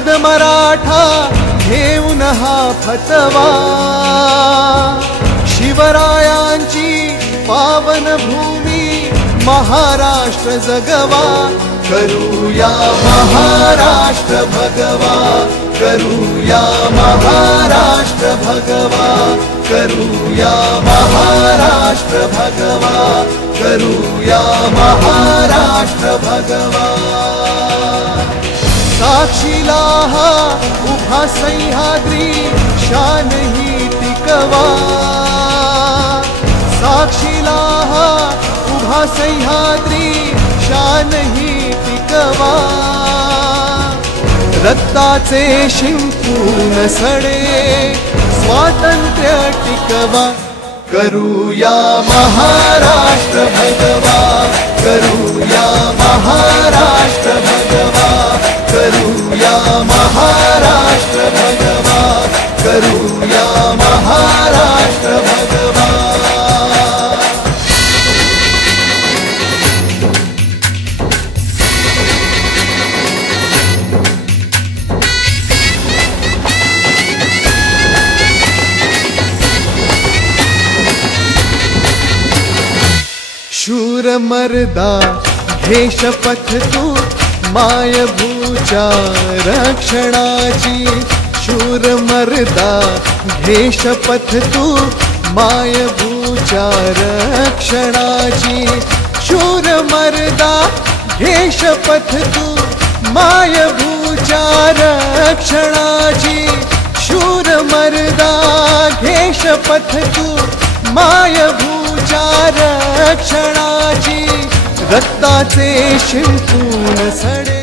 मर्द मराठा घेऊन हा फतवा, शिवरायांची पावन भूमी महाराष्ट्र जगवा, करूया महाराष्ट्र भगवा, करूया महाराष्ट्र भगवा, करूया महाराष्ट्र भगवा, करूया महाराष्ट्र भगवा। साक्षीला हा उभा सह्याद्री शान ही टिकवा, साक्षीला हा उभा सह्याद्री शान ही टिकवा, रक्ताचे शिंपून सडे स्वातंत्र्य टिकवा, करूया महाराष्ट्र भगवा, करूया महाराष्ट्र भगवा, करूया महाराष्ट्र भगवा, करूया महाराष्ट्र भगवा। शूर मर्दा घे शपथ तू मायभूच्या रक्षणाची, शूर मर्दा घे शपथ तू मायभूच्या रक्षणाची, शूर मर्दा घे शपथ तू मायभूच्या रक्षणाची, शूर मर्दा घे शपथ तू मायभूच्या रक्षणाची, रक्ताचे शिंपून सडे